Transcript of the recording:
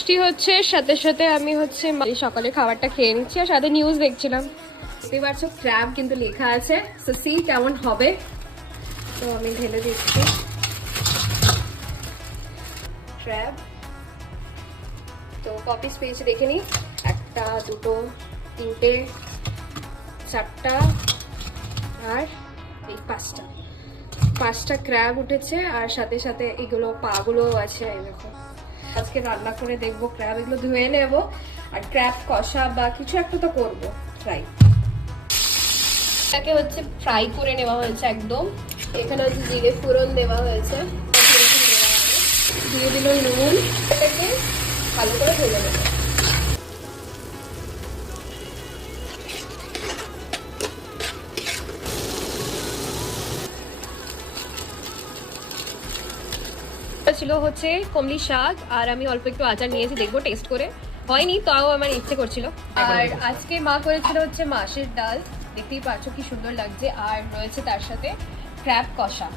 বৃষ্টি হচ্ছে, সাথে সাথে আমি হচ্ছে সকালে খাবারটা খেয়ে নিচ্ছি আর সাথে নিউজ দেখছিলাম। দেখতে পাচ্ছ ক্র্যাব কিন্তু লেখা আছে, সো সি কেমন হবে। তো আমি ঢেলে দিচ্ছি ক্র্যাব। তো কপিস পেয়েছি দেখে নিই, 1 2 3 4 আর এই 5টা ক্র্যাব উঠেছে আর সাথে সাথে এগুলো পাগুলোও আছে। এই দেখো, আজকে রান্না করে দেখবো ক্র্যাব, এগুলো ধুয়ে নেবো আর ক্র্যাব কষা বা কিছু একটা তো করবো ফ্রাই। এটাকে হচ্ছে ফ্রাই করে নেওয়া হয়েছে একদম। এখানে হচ্ছে জিরে ফোড়ন দেওয়া হয়েছে, দিয়ে দিল নুন, এটাকে ভালো করে ভেজে নেবো। ছিল হচ্ছে কমলি শাক আর আমি অল্প একটু আচার নিয়েছি, দেখবো টেস্ট করে। হয়নি তাও আমার ইচ্ছে করছিল। আর আজকে মা করেছিল হচ্ছে মাছের ডাল, দেখতেই পাচ্ছ কি সুন্দর লাগছে। আর রয়েছে তার সাথে ক্র্যাব কষা।